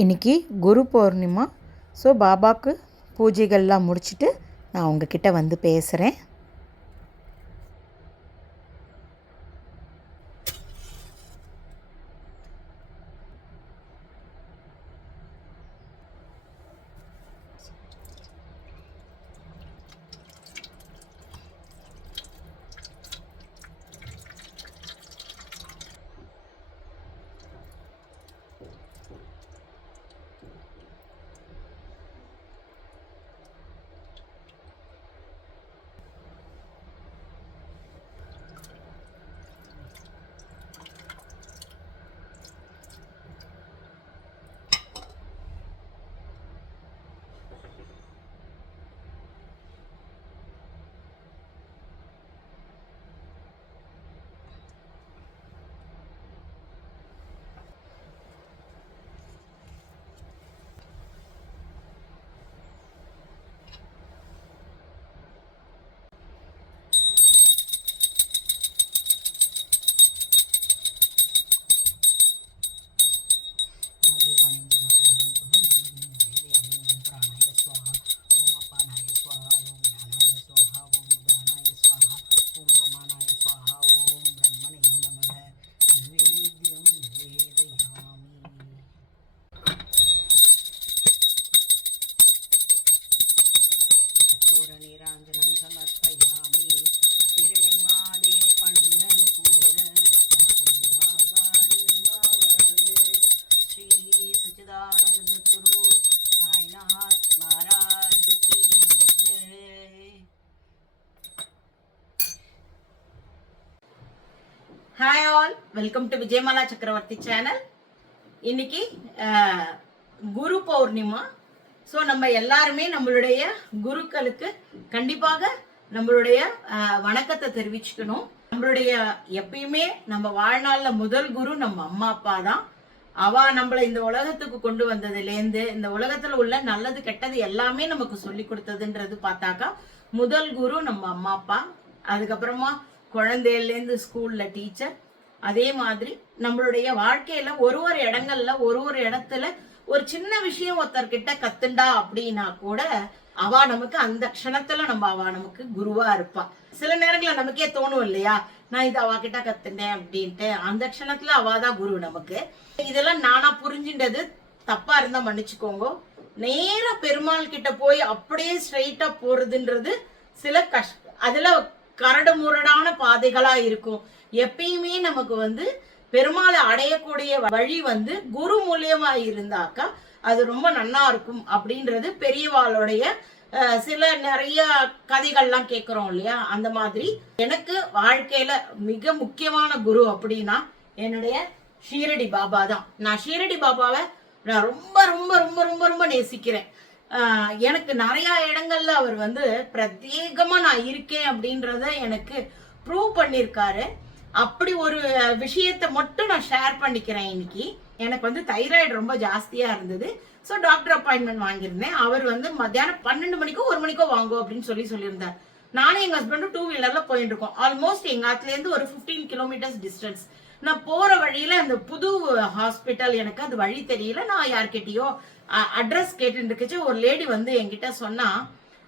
இன்றைக்கி குரு பௌர்ணிமா. ஸோ பாபாவுக்கு பூஜைகள்லாம் முடிச்சுட்டு நான் உங்ககிட்ட வந்து பேசுகிறேன். Hi all, welcome to Vijayamala சக்கரவர்த்தி சேனல். இன்னைக்கு குரு பௌர்ணிமா. ஸோ நம்ம எல்லாருமே நம்மளுடைய குருக்களுக்கு கண்டிப்பாக நம்மளுடைய வணக்கத்தை தெரிவிச்சுக்கணும். நம்மளுடைய எப்பயுமே நம்ம வாழ்நாள்ல முதல் குரு நம்ம அம்மா அப்பா தான். அவ நம்மளை இந்த உலகத்துக்கு கொண்டு வந்ததுலேருந்து இந்த உலகத்துல உள்ள நல்லது கெட்டது எல்லாமே நமக்கு சொல்லி கொடுத்ததுன்றது பார்த்தாக்கா முதல் குரு நம்ம அம்மா அப்பா. அதுக்கப்புறமா குழந்தையிலேருந்து ஸ்கூல்ல டீச்சர். அதே மாதிரி நம்மளுடைய வாழ்க்கையில ஒரு இடங்கள்ல ஒரு இடத்துல ஒரு சின்ன விஷயம் ஒருத்தர்கிட்ட கத்துண்டா அப்படின்னா கூட அவ நமக்கு அந்த க்ஷணத்துல அவ நமக்கு குருவா இருப்பா. சில நேரங்கள்ல நமக்கே தோணும் இல்லையா, நான் இது அவகிட்ட கத்துட்டேன் அப்படின்ட்டு. அந்த க்ஷணத்துல அவாதான் குரு நமக்கு. இதெல்லாம் நானா புரிஞ்சின்றது, தப்பா இருந்தா மன்னிச்சுக்கோங்க. நேரா பெருமாள் கிட்ட போய் அப்படியே ஸ்ட்ரைட்டா போறதுன்றது சில அதுல கரடு முரடான பாதைகளா இருக்கும். எப்பயுமே நமக்கு பெருமாளை அடையக்கூடிய வழி குரு மூலியமா இருந்தாக்கா அது ரொம்ப நன்னா இருக்கும் அப்படின்றது பெரியவாளுடைய சில நிறைய கதைகள்லாம் கேட்கிறோம் இல்லையா. அந்த மாதிரி எனக்கு வாழ்க்கையில மிக முக்கியமான குரு அப்படின்னா என்னுடைய ஷீரடி பாபா தான். நான் ஷீரடி பாபாவை நான் ரொம்ப ரொம்ப ரொம்ப ரொம்ப ரொம்ப நேசிக்கிறேன். எனக்கு நிறைய இடங்கள்ல அவர் பிரத்யேகமா நான் இருக்கேன் அப்படின்றத எனக்கு ப்ரூவ் பண்ணியிருக்காரு. அப்படி ஒரு விஷயத்த மட்டும் நான் ஷேர் பண்ணிக்கிறேன். இன்னைக்கு எனக்கு தைராய்டு ரொம்ப ஜாஸ்தியா இருந்தது. ஸோ டாக்டர் அப்பாயின்மெண்ட் வாங்கியிருந்தேன். அவர் மத்தியானம் 12 மணிக்கோ 1 மணிக்கோ வாங்கோ அப்படின்னு சொல்லியிருந்தார். நானும் எங்க ஹஸ்பண்டும் 2 வீலர்ல போயிட்டு இருக்கோம். ஆல்மோஸ்ட் எங்க ஆத்துல இருந்து ஒரு 15 கிலோமீட்டர்ஸ் டிஸ்டன்ஸ். நான் போற வழியில அந்த புது ஹாஸ்பிட்டல், எனக்கு அது வழி தெரியல. நான் யார்கிட்டயோ அட்ரஸ் கேட்டு இருக்குச்சு. ஒரு லேடி என்கிட்ட சொன்னா,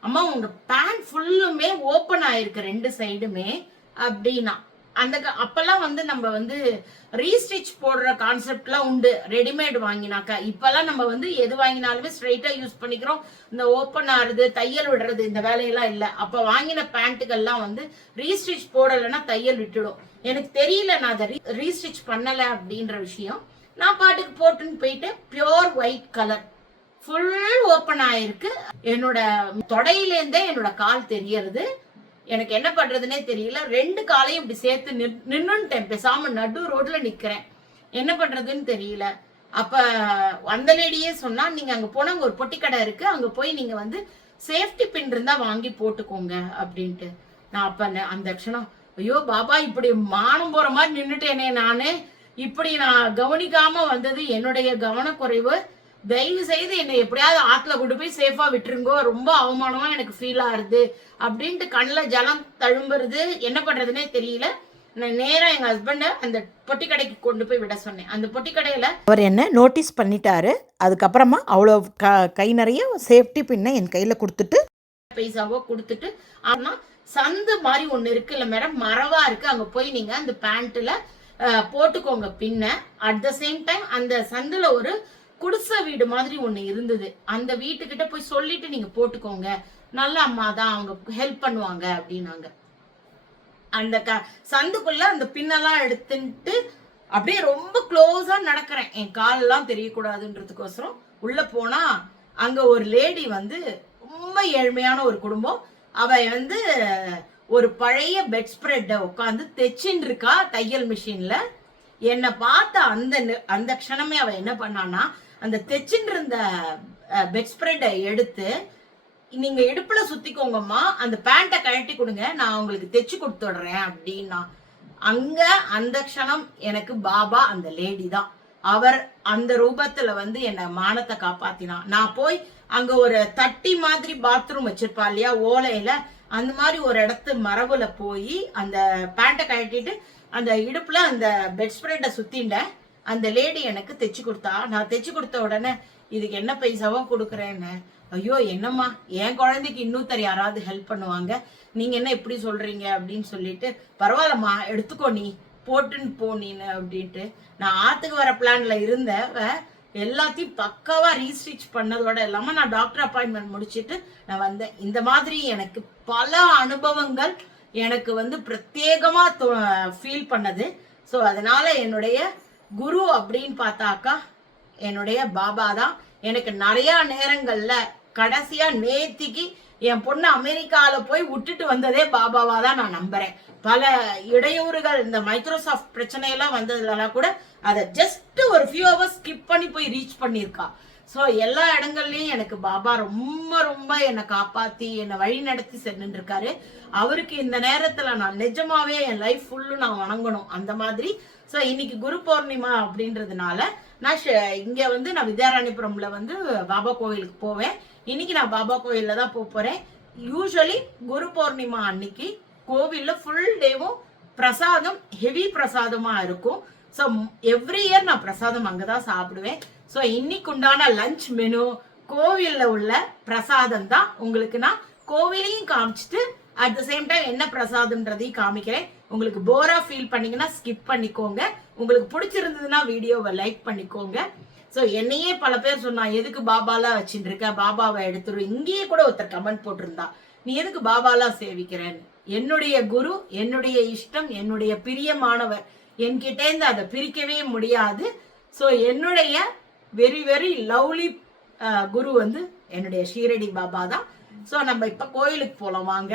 அம்மா உங்க பேண்ட் ஃபுல்லுமே ஓப்பன் ஆயிருக்கு 2 சைடுமே அப்படின்னா. அந்த அப்பெல்லாம் நம்ம ரீஸ்டிச் போடுற கான்செப்ட்லாம் உண்டு ரெடிமேட் வாங்கினாக்கா. இப்பெல்லாம் நம்ம எது வாங்கினாலுமே ஸ்ட்ரைட்டா யூஸ் பண்ணிக்கிறோம். இந்த ஓப்பன் ஆறுது தையல் விடுறது இந்த வேலையெல்லாம் இல்லை. அப்ப வாங்கின பேண்ட்டுகள்லாம் ரீஸ்டிச் போடலைன்னா தையல் விட்டுடும். எனக்கு தெரியல, நான் அதை ரீஸ்டிச் பண்ணல அப்படின்ற விஷயம். நான் பாட்டுக்கு போட்டுன்னு போயிட்டு pure white colour full open ஆயிருக்கு. என்னோட தொடையிலேருந்தே என்னோட கால் தெரியறது. எனக்கு என்ன பண்றதுன்னே தெரியல. 2 காலையும் இப்படி சேர்த்து நின்னுட்டேன். பேசாம நடு ரோட்ல நிக்கிறேன். என்ன பண்றதுன்னு தெரியல. அப்ப அந்த லேடியே சொன்னா, நீங்க அங்க போனா அங்க ஒரு பொட்டி கடை இருக்கு, அங்க போய் நீங்க சேஃப்டி பின் இருந்தா வாங்கி போட்டுக்கோங்க அப்படின்ட்டு. நான் அப்ப அந்த க்ஷணம், ஐயோ பாபா இப்படி மானம் போற மாதிரி நின்னுட்டேனே நானு. இப்படி நான் கவனிக்காம வந்தது என்னுடைய கவனக்குறைவு. தயவு செய்து என்னை எப்படியாவது ஆத்துல கொண்டு போய் சேஃபா விட்டுருங்கோ, ரொம்ப அவமானமா எனக்கு ஃபீல் ஆகுது அப்படின்ட்டு கண்ணில் ஜலம் தழும்புறது. என்ன பண்றதுன்னே தெரியல. நான் நேராக எங்கள் ஹஸ்பண்டை அந்த பொட்டி கடைக்கு கொண்டு போய் விட சொன்னேன். அந்த பொட்டி கடையில் அவர் என்ன நோட்டீஸ் பண்ணிட்டாரு. அதுக்கப்புறமா அவ்வளோ கை நிறைய சேஃப்டி பின்னை என் கையில் கொடுத்துட்டு பைசாவோ கொடுத்துட்டு, ஆனால் சந்து மாதிரி ஒன்று இருக்குல்ல மேடம், மரவாக இருக்குது, அங்கே போய் நீங்கள் அந்த பேண்ட்டில் போட்டுக்கோங்க பின்ன. அட் த சேம் டைம் அந்த சந்தில் ஒரு குடிசை வீடு மாதிரி ஒன்று இருந்தது, அந்த வீட்டுக்கிட்ட போய் சொல்லிட்டு நீங்கள் போட்டுக்கோங்க, நல்ல அம்மா தான், அவங்க ஹெல்ப் பண்ணுவாங்க அப்படின்னாங்க. அந்த சந்துக்குள்ள அந்த பின்னெல்லாம் எடுத்துட்டு அப்படியே ரொம்ப க்ளோஸா நடக்கிறேன், என் காலெல்லாம் தெரியக்கூடாதுன்றதுக்கோசரம். உள்ள போனா அங்க ஒரு லேடி வந்து ரொம்ப ஏழ்மையான ஒரு குடும்பம். அவ வந்து ஒரு பழைய பெட் ஸ்ப்ரெட்டை உட்காந்து தைச்சின்னு இருக்கா தையல் மிஷின்ல. என்னை பார்த்த அந்த க்ஷணமே அவ என்ன பண்ணான்னா, அந்த தைச்சின்னு இருந்த பெட் ஸ்ப்ரெட்டை எடுத்து, நீங்க இடுப்புல சுத்திக்கோங்கம்மா, அந்த பேண்ட்டை கழட்டி கொடுங்க, நான் உங்களுக்கு தைச்சு கொடுத்துடுறேன் அப்படின்னா. அங்க அந்த க்ஷணம் எனக்கு பாபா அந்த லேடி தான். அவர் அந்த ரூபத்துல வந்து என்ன மானத்தை காப்பாத்தினா. நான் போய் அங்க ஒரு தட்டி மாதிரி பாத்ரூம் வச்சிருப்பா இல்லையா ஓலையில, அந்த மாதிரி ஒரு இடத்து மரபுல போய் அந்த பேண்ட்டை கழட்டிட்டு அந்த இடுப்புல அந்த பெட் ஸ்ப்ரெட்டை சுத்திண்டேன். அந்த லேடி எனக்கு தைச்சு கொடுத்தா. நான் தைச்சு கொடுத்த உடனே இதுக்கு என்ன பைசாவோ கொடுக்குறேன்னு, ஐயோ என்னம்மா, என் குழந்தைக்கு இன்னொருத்தர் யாராவது ஹெல்ப் பண்ணுவாங்க, நீங்க என்ன இப்படி சொல்றீங்க அப்படின்னு சொல்லிட்டு, பரவாயில்லம்மா எடுத்துக்கோ நீ போட்டுன்னு போனீன்னு அப்படின்ட்டு. நான் ஆத்துக்கு வர பிளான்ல இருந்தேன். எல்லாத்தையும் பக்காவா ரீஸ்டிச் பண்ணதோட இல்லாம நான் டாக்டர் அப்பாயின்மெண்ட் முடிச்சுட்டு நான் வந்தேன். இந்த மாதிரி எனக்கு பல அனுபவங்கள் எனக்கு வந்து பிரத்யேகமா ஃபீல் பண்ணது. ஸோ அதனால என்னுடைய குரு அப்படின்னு பார்த்தாக்கா என்னுடைய பாபா தான். எனக்கு நிறைய நேரங்கள்ல கடைசியா நேத்திக்கு என் பொண்ணு அமெரிக்கால போய் விட்டுட்டு வந்ததே பாபாவா தான் நான் நம்புறேன். பல இடையூறுகள் இந்த மைக்ரோசாஃப்ட் பிரச்சனையெல்லாம் வந்ததுலாம் கூட அதை ஜஸ்ட் ஒரு ஃபியூ ஹவர்ஸ் ஸ்கிப் பண்ணி போய் ரீச் பண்ணியிருக்கா. ஸோ எல்லா இடங்கள்லயும் எனக்கு பாபா ரொம்ப ரொம்ப என்னை காப்பாத்தி என்னை வழி நடத்தி சென்றுட்டு இருக்காரு. அவருக்கு இந்த நேரத்துல நான் நிஜமாவே என் லைஃப் ஃபுல்லு நான் வணங்கணும் அந்த மாதிரி. ஸோ இன்னைக்கு குரு பௌர்ணிமா அப்படின்றதுனால நான் இங்க வந்து நான் வித்யாராணிபுரம்ல வந்து பாபா கோவிலுக்கு போவேன். இன்னைக்கு நான் பாபா கோயில்ல தான் போறேன். யூஸ்வலி குரு பௌர்ணிமா அன்னைக்கு கோவில்ல ஃபுல் டேவும் பிரசாதம் ஹெவி பிரசாதமா இருக்கும். ஸோ எவ்ரி இயர் நான் பிரசாதம் அங்கதான் சாப்பிடுவேன். ஸோ இன்னைக்கு உண்டான லஞ்ச் மெனு கோவில்ல உள்ள பிரசாதம் தான் உங்களுக்கு நான் கோவிலையும் காமிச்சிட்டு அட் த சேம் டைம் என்ன பிரசாதம்ன்றதையும் காமிக்கிறேன். உங்களுக்கு போரா ஃபீல் பண்ணீங்கன்னா ஸ்கிப் பண்ணிக்கோங்க, உங்களுக்கு பிடிச்சிருந்ததுன்னா வீடியோவை லைக் பண்ணிக்கோங்க. ஸோ என்னையே பல பேர் சொன்னா எதுக்கு பாபாலாம் வச்சுட்டு இருக்க, பாபாவை எடுத்துரும். இங்கேயே கூட ஒருத்தர் கமெண்ட் போட்டிருந்தா நீ எதுக்கு பாபாலாம் சேவிக்கிறேன்னு. என்னுடைய குரு, என்னுடைய இஷ்டம், என்னுடைய பிரியமானவர், என்கிட்டேருந்து அதை பிரிக்கவே முடியாது. ஸோ என்னுடைய வெரி வெரி லவ்லி குரு வந்து என்னுடைய ஷீரடி பாபா தான். ஸோ நம்ம இப்போ கோயிலுக்கு போகலாம் வாங்க.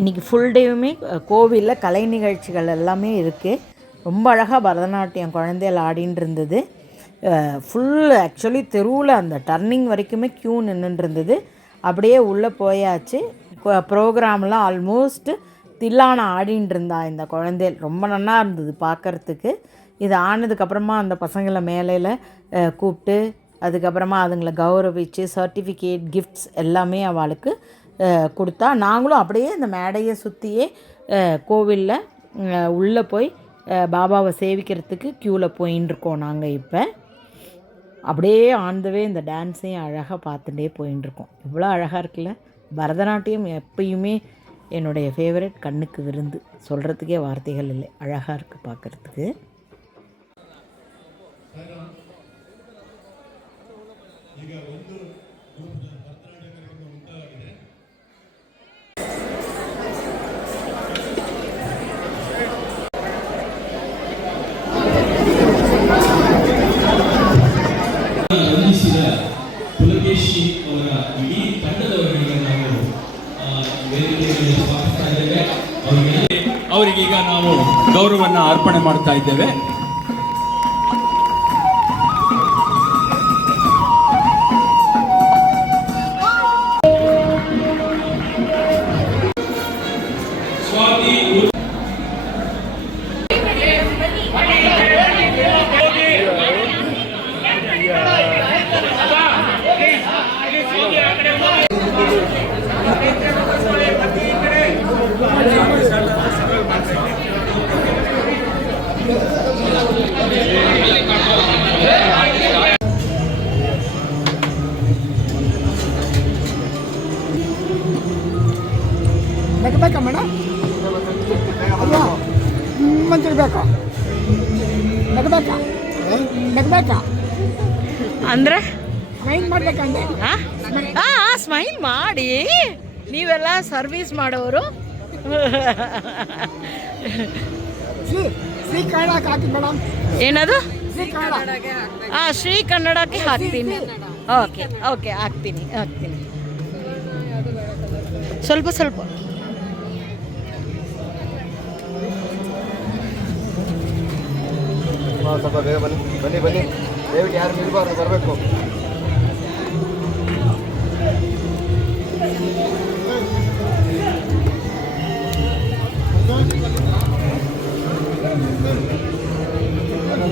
இன்றைக்கி ஃபுல் டேவுமே கோவிலில் கலை நிகழ்ச்சிகள் எல்லாமே இருக்குது. ரொம்ப அழகாக பரதநாட்டியம் குழந்தைகள் ஆடின்னு இருந்தது. ஃபுல் ஆக்சுவலி தெருவில் அந்த டர்னிங் வரைக்குமே க்யூ நின்றுட்டு இருந்தது. அப்படியே உள்ளே போயாச்சு. ப்ரோக்ராம்லாம் ஆல்மோஸ்ட் தில்லான ஆடின்னு இருந்தா இந்த குழந்தைகள். ரொம்ப நல்லா இருந்தது பார்க்குறதுக்கு. இது ஆனதுக்கப்புறமா அந்த பசங்களை மேலையில் கூப்பிட்டு அதுக்கப்புறமா அதுங்களை கௌரவிச்சு சர்டிஃபிகேட் கிஃப்ட்ஸ் எல்லாமே அவளுக்கு கொடுத்தா. நாங்களும் அப்படியே இந்த மேடையை சுற்றியே கோவிலில் உள்ளே போய் பாபாவை சேவிக்கிறதுக்கு க்யூவில் போயின்னு இருக்கோம் நாங்கள். இப்போ அப்படியே ஆண்டவே இந்த டான்ஸையும் அழகாக பார்த்துட்டே போயின்னு இருக்கோம். இவ்வளோ அழகாக இருக்குல்ல. பரதநாட்டியம் எப்பயுமே என்னுடைய ஃபேவரட், கண்ணுக்கு விருந்து, சொல்கிறதுக்கே வார்த்தைகள் இல்லை, அழகாக இருக்குது பார்க்குறதுக்கு. ಪುಲಕೇಶಿ ಅವರ ಇಡೀ ತಂಡದವರಿಗೆ ನಾವು ವೇದಿಕೆಯಲ್ಲಿ ಸ್ವಾಗತಿಸ್ತಾ ಇದ್ದೇವೆ. ಅವರಿಗೀಗ ನಾವು ಗೌರವವನ್ನು ಅರ್ಪಣೆ ಮಾಡ್ತಾ ಇದ್ದೇವೆ. ಸ್ವಾತಿ ನಗಬೇಕಾ ಮೇಡಮ್? ಅಲ್ವಾ ಮಂಚಿರ್ಬೇಕಾ? ನಗಬೇಕಾ? ನಗಬೇಕಾ? ಅಂದ್ರೆ ಸ್ಮೈಲ್ ಮಾಡ್ಬೇಕಂದ್ರೆ ಸ್ಮೈಲ್ ಮಾಡಿ, ನೀವೆಲ್ಲ ಸರ್ವಿಸ್ ಮಾಡೋರು. ಶ್ರೀ ಕನ್ನಡಕ್ಕೆ ಹಾಕಿ ಮೇಡಮ್. ಏನದು? ಶ್ರೀ ಕನ್ನಡ. ಶ್ರೀ ಕನ್ನಡಕ್ಕೆ ಹಾಕ್ತೀನಿ. ಓಕೆ ಓಕೆ, ಹಾಕ್ತೀನಿ. ಸ್ವಲ್ಪ ಸ್ವಲ್ಪ ಬೇಗ ಬನ್ನಿ ದಯವಿಟ್ಟು ಯಾರು ನಿಲ್ಬಾರ್ದು, ಬರಬೇಕು.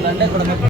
ದಂಡೆ ಕೊಡಬೇಕು.